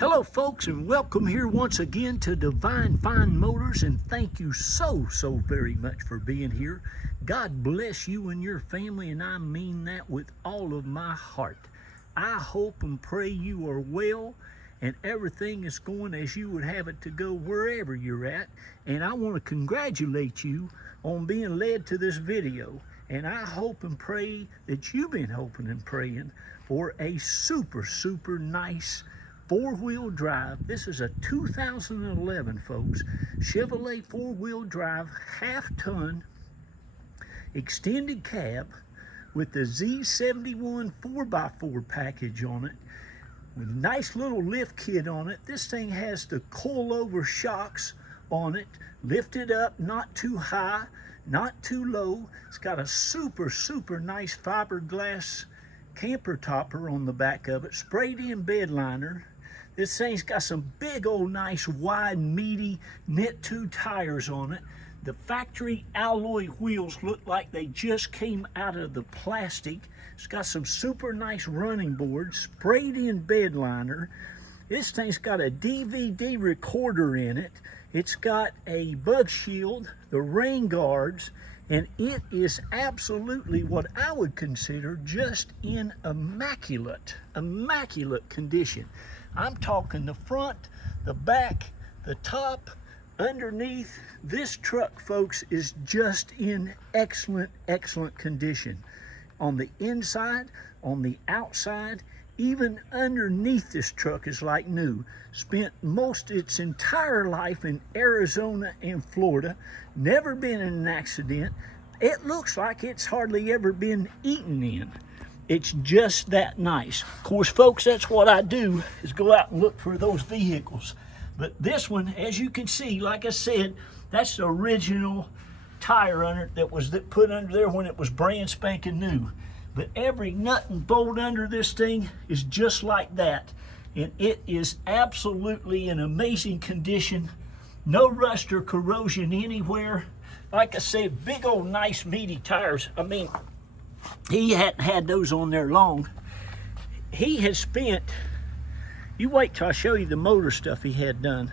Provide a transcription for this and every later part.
Hello folks, and welcome here once again to Divine Fine Motors, and thank you so very much for being here. God bless you and your family, and I mean that with all of my heart. I hope and pray you are well and everything is going as you would have it to go wherever you're at, and I want to congratulate you on being led to this video. And I hope and pray that you've been hoping and praying for a super nice four-wheel drive. This is a 2011, folks, Chevrolet four-wheel drive, half-ton, extended cab with the Z71 4x4 package on it, with a nice little lift kit on it. This thing has the coil-over shocks on it, lifted up, not too high, not too low. It's got a super nice fiberglass camper topper on the back of it, sprayed in bed liner. This thing's got some big old nice wide meaty knit two tires on it. The factory alloy wheels look like they just came out of the plastic. It's got some super nice running boards, sprayed in bed liner. This thing's got a DVD recorder in it. It's got a bug shield, the rain guards, and it is absolutely what I would consider just in immaculate condition. I'm talking the front, the back, the top, underneath. This truck, folks, is just in excellent condition. On the inside, on the outside, even underneath, this truck is like new. Spent most its entire life in Arizona and Florida, never been in an accident. It looks like it's hardly ever been eaten in. It's just that nice. Of course, folks, that's what I do, is go out and look for those vehicles. But this one, as you can see, like I said, that's the original tire under it that was put under there when it was brand spanking new. But every nut and bolt under this thing is just like that. And it is absolutely in amazing condition. No rust or corrosion anywhere. Like I said, big old nice meaty tires. I mean, he hadn't had those on there long. He has spent, you wait till I show you the motor stuff he had done.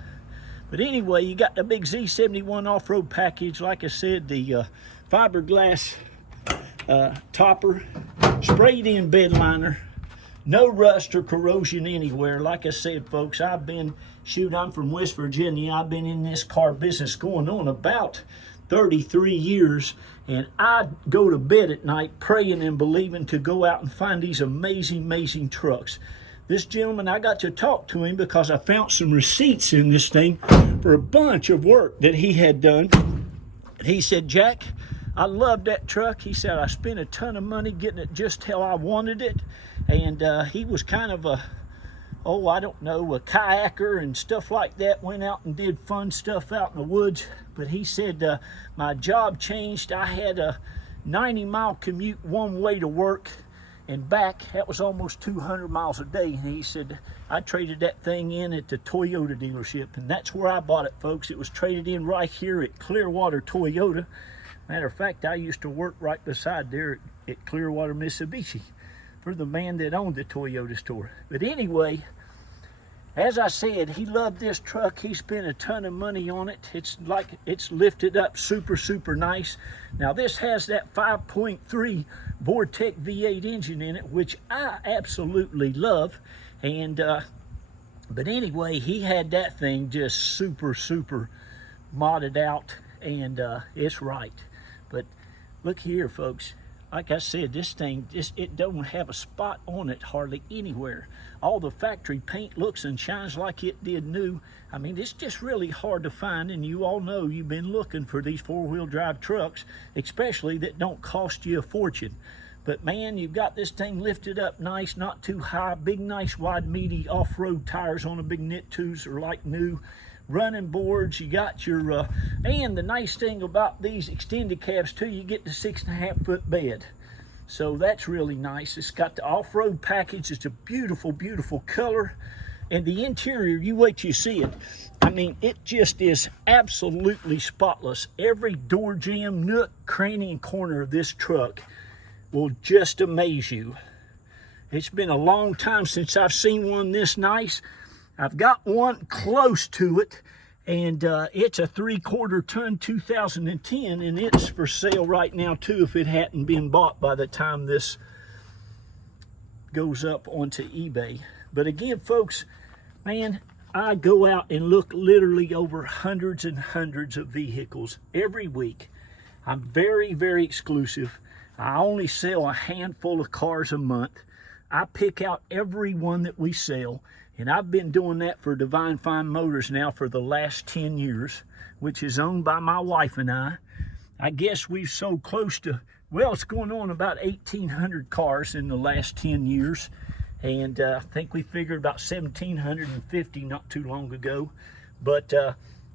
But anyway, you got the big Z71 off-road package. Like I said, the fiberglass topper, sprayed in bed liner, no rust or corrosion anywhere. Like I said, folks, I'm from West Virginia. I've been in this car business going on about 33 years, and I go to bed at night praying and believing to go out and find these amazing trucks. This gentleman, I got to talk to him because I found some receipts in this thing for a bunch of work that he had done. He said, "Jack, I love that truck." He said, "I spent a ton of money getting it just how I wanted it." And he was kind of a kayaker and stuff like that, went out and did fun stuff out in the woods. But he said, my job changed. I had a 90-mile commute one way to work and back. That was almost 200 miles a day. And he said, I traded that thing in at the Toyota dealership, and that's where I bought it, folks. It was traded in right here at Clearwater Toyota. Matter of fact, I used to work right beside there at Clearwater, Mitsubishi, for the man that owned the Toyota store. But anyway, as I said, he loved this truck. He spent a ton of money on it. It's lifted up super nice. Now this has that 5.3 Vortec V8 engine in it, which I absolutely love. And but anyway, he had that thing just super modded out, and it's right. But look here, folks. Like I said, this thing, it don't have a spot on it hardly anywhere. All the factory paint looks and shines like it did new. I mean, it's just really hard to find, and you all know you've been looking for these four-wheel drive trucks, especially that don't cost you a fortune. But man, you've got this thing lifted up nice, not too high, big, nice, wide, meaty off-road tires on a big knit twos are like new. Running boards, you got your and the nice thing about these extended cabs too, you get the 6.5-foot bed, so that's really nice. It's got the off-road package. It's a beautiful color, and the interior, you wait till you see it. I mean, it just is absolutely spotless. Every door jamb, nook, cranny, and corner of this truck will just amaze you. It's been a long time since I've seen one this nice. I've got one close to it, and it's a 3/4 ton 2010, and it's for sale right now too if it hadn't been bought by the time this goes up onto eBay. But again, folks, man, I go out and look literally over hundreds and hundreds of vehicles every week. I'm very, very exclusive. I only sell a handful of cars a month. I pick out every one that we sell, and I've been doing that for Divine Fine Motors now for the last 10 years, which is owned by my wife and I. I guess we've sold close to, well, it's going on about 1,800 cars in the last 10 years. And I think we figured about 1,750 not too long ago. But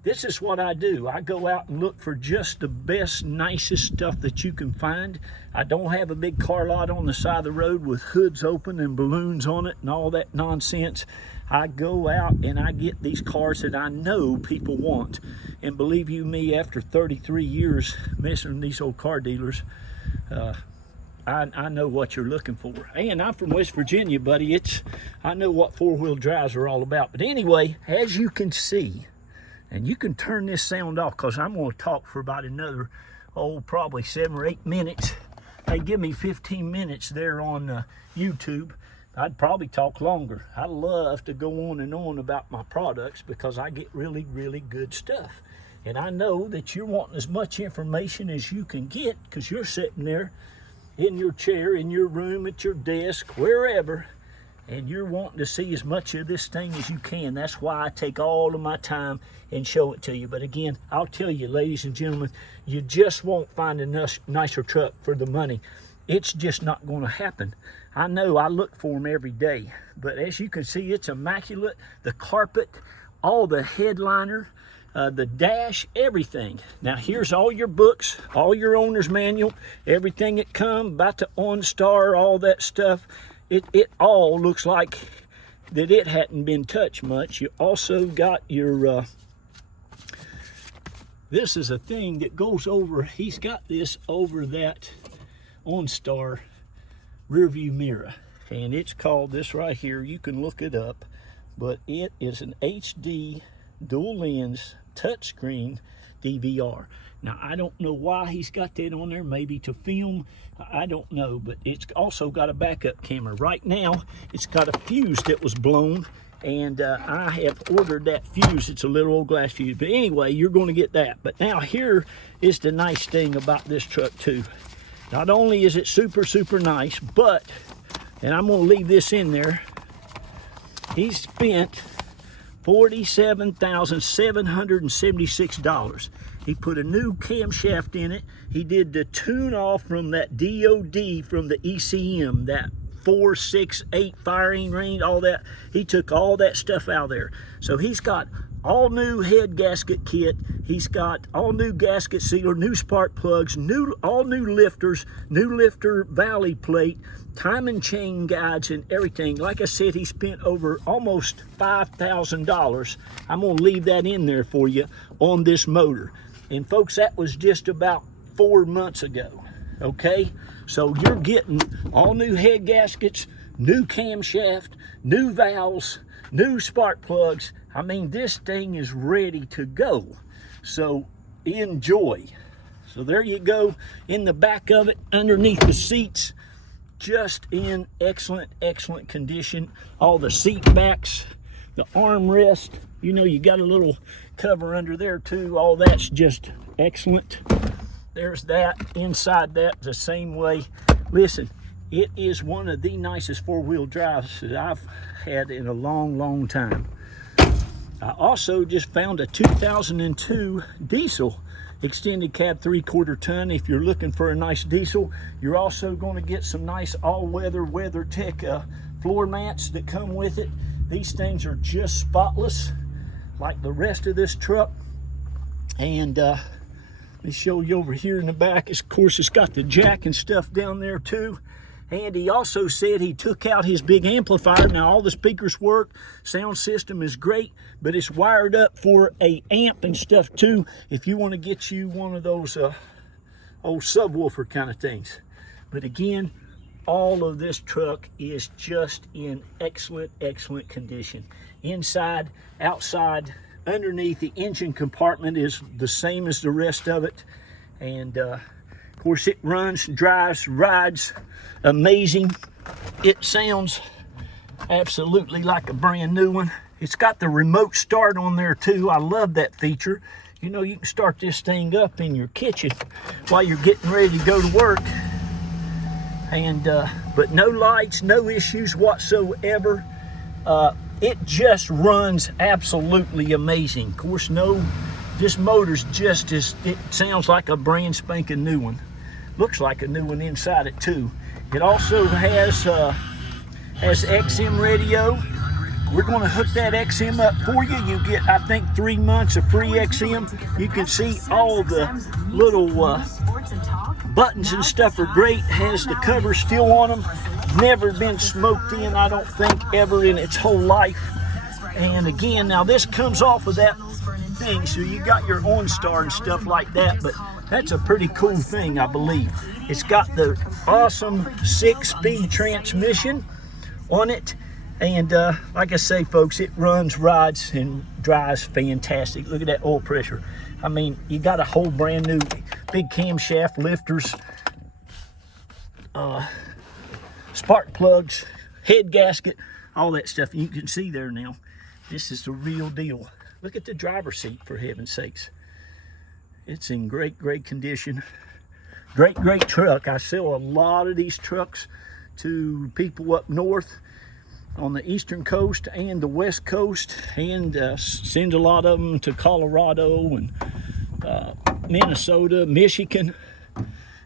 this is what I do. I go out and look for just the best, nicest stuff that you can find. I don't have a big car lot on the side of the road with hoods open and balloons on it and all that nonsense. I go out and I get these cars that I know people want. And believe you me, after 33 years messing with these old car dealers, I know what you're looking for. And I'm from West Virginia, buddy. I know what four-wheel drives are all about. But anyway, as you can see, and you can turn this sound off because I'm going to talk for about another, probably 7 or 8 minutes. They give me 15 minutes there on YouTube. I'd probably talk longer. I love to go on and on about my products because I get really, really good stuff. And I know that you're wanting as much information as you can get because you're sitting there in your chair, in your room, at your desk, wherever, and you're wanting to see as much of this thing as you can. That's why I take all of my time and show it to you. But again, I'll tell you, ladies and gentlemen, you just won't find a nicer truck for the money. It's just not going to happen. I know I look for them every day, but as you can see, it's immaculate. The carpet, all the headliner, the dash, everything. Now here's all your books, all your owner's manual, everything that come about the OnStar, all that stuff. It all looks like that it hadn't been touched much. You also got your this is a thing that goes over, he's got this over that OnStar rear view mirror, and it's called this right here. You can look it up, but it is an HD dual lens touchscreen DVR. Now I don't know why he's got that on there, maybe to film, I don't know, but it's also got a backup camera. Right now it's got a fuse that was blown, and I have ordered that fuse. It's a little old glass fuse, but anyway, you're going to get that. But now here is the nice thing about this truck too. Not only is it super, super nice, but, and I'm going to leave this in there, he spent $47,776. He put a new camshaft in it. He did the tune off from that DOD from the ECM, that 4, 6, 8 firing range, all that. He took all that stuff out of there. So he's got all new head gasket kit. He's got all new gasket sealer, new spark plugs, all new lifters, new lifter valley plate, time and chain guides, and everything. Like I said, he spent over almost $5,000. I'm going to leave that in there for you on this motor. And folks, that was just about 4 months ago. Okay, so you're getting all new head gaskets, new camshaft, new valves, new spark plugs. I mean, this thing is ready to go. So enjoy. So there you go, in the back of it, underneath the seats, just in excellent, excellent condition. All the seat backs, the armrest, you know, you got a little cover under there too. All that's just excellent. There's that. Inside that the same way. Listen, it is one of the nicest four-wheel drives that I've had in a long, long time. I also just found a 2002 diesel extended cab 3/4 ton. If you're looking for a nice diesel, you're also going to get some nice all-weather WeatherTech floor mats that come with it. These things are just spotless like the rest of this truck. And let me show you over here in the back. Of course, it's got the jack and stuff down there too. And he also said he took out his big amplifier. Now all the speakers work, sound system is great, but it's wired up for a amp and stuff too, if you want to get you one of those old subwoofer kind of things. But again, all of this truck is just in excellent, excellent condition. Inside, outside, underneath, the engine compartment is the same as the rest of it. And of course, it runs, drives, rides amazing. It sounds absolutely like a brand new one. It's got the remote start on there too. I love that feature. You know, you can start this thing up in your kitchen while you're getting ready to go to work. And but no lights, no issues whatsoever. It just runs absolutely amazing. Of course, this motor's just as, it sounds like a brand spanking new one. Looks like a new one inside it too. It also has XM radio. We're going to hook that XM up for you. You get, I think, 3 months of free XM. You can see all the little buttons and stuff are great. Has the cover still on them. Never been smoked in, I don't think, ever in its whole life. And again, now this comes off of that thing, so you got your OnStar and stuff like that, but that's a pretty cool thing, I believe. It's got the awesome 6-speed transmission on it. And like I say, folks, it runs, rides, and drives fantastic. Look at that oil pressure. I mean, you got a whole brand new big camshaft lifters, spark plugs, head gasket, all that stuff. You can see there now. This is the real deal. Look at the driver's seat, for heaven's sakes. It's in great, great condition. Great, great truck. I sell a lot of these trucks to people up north on the eastern coast and the west coast, and send a lot of them to Colorado and Minnesota, Michigan.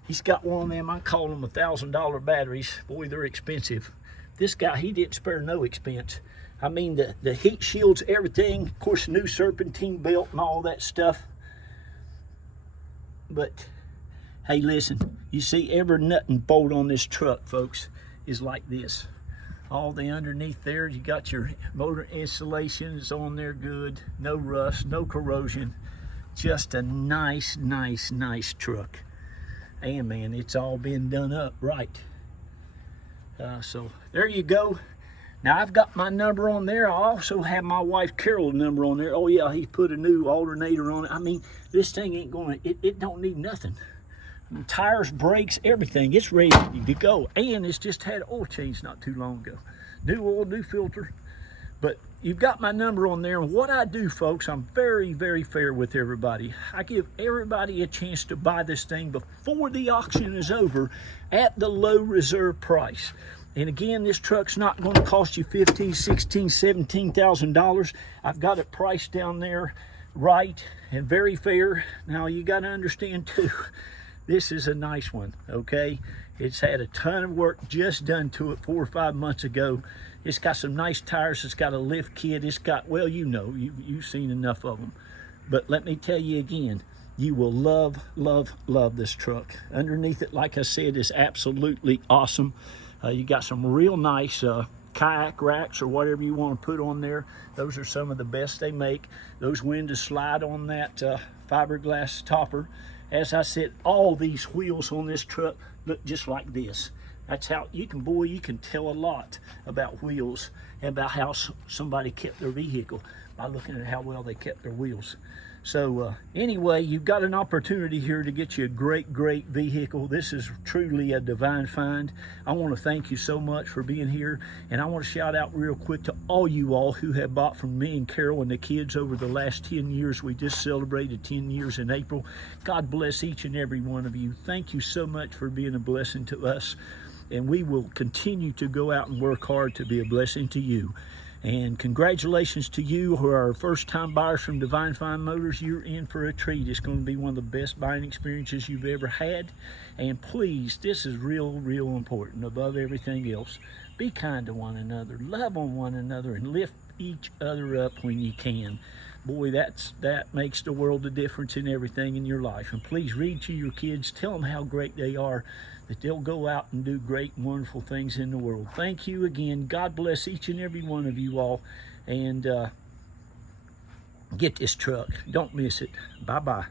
He's got one of them, I call them $1,000 batteries. Boy, they're expensive. This guy, he didn't spare no expense. I mean, the heat shields, everything, of course, new serpentine belt and all that stuff. But hey, listen, you see every nut and bolt on this truck, folks, is like this. All the underneath there, you got your motor installations on there good. No rust, no corrosion. Just a nice, nice, nice truck. And man, it's all been done up right. So there you go. Now I've got my number on there. I also have my wife Carol's number on there. Oh yeah, he put a new alternator on it. I mean, this thing ain't gonna, it don't need nothing. Tires, brakes, everything, it's ready to go. And it's just had oil change not too long ago. New oil, new filter. But you've got my number on there. And what I do, folks, I'm very, very fair with everybody. I give everybody a chance to buy this thing before the auction is over at the low reserve price. And again, this truck's not going to cost you $15,000, $16,000, $17,000. I've got it priced down there right and very fair. Now you got to understand too, this is a nice one, okay? It's had a ton of work just done to it 4 or 5 months ago. It's got some nice tires. It's got a lift kit. It's got, well, you know, you've seen enough of them. But let me tell you again, you will love, love, love this truck. Underneath it, like I said, is absolutely awesome. You got some real nice kayak racks or whatever you want to put on there. Those are some of the best they make. Those windows slide on that fiberglass topper. As I said, all these wheels on this truck look just like this. That's how you can, boy, you can tell a lot about wheels and about how somebody kept their vehicle by looking at how well they kept their wheels. So anyway, you've got an opportunity here to get you a great, great vehicle. This is truly a divine find. I want to thank you so much for being here. And I want to shout out real quick to all you all who have bought from me and Carol and the kids over the last 10 years. We just celebrated 10 years in April. God bless each and every one of you. Thank you so much for being a blessing to us. And we will continue to go out and work hard to be a blessing to you. And congratulations to you who are first-time buyers from Divine Fine Motors. You're in for a treat. It's going to be one of the best buying experiences you've ever had. And please, this is real, real important. Above everything else, be kind to one another, love on one another, and lift each other up when you can. Boy, that makes the world of difference in everything in your life. And please read to your kids. Tell them how great they are, that they'll go out and do great and wonderful things in the world. Thank you again. God bless each and every one of you all. And get this truck. Don't miss it. Bye-bye.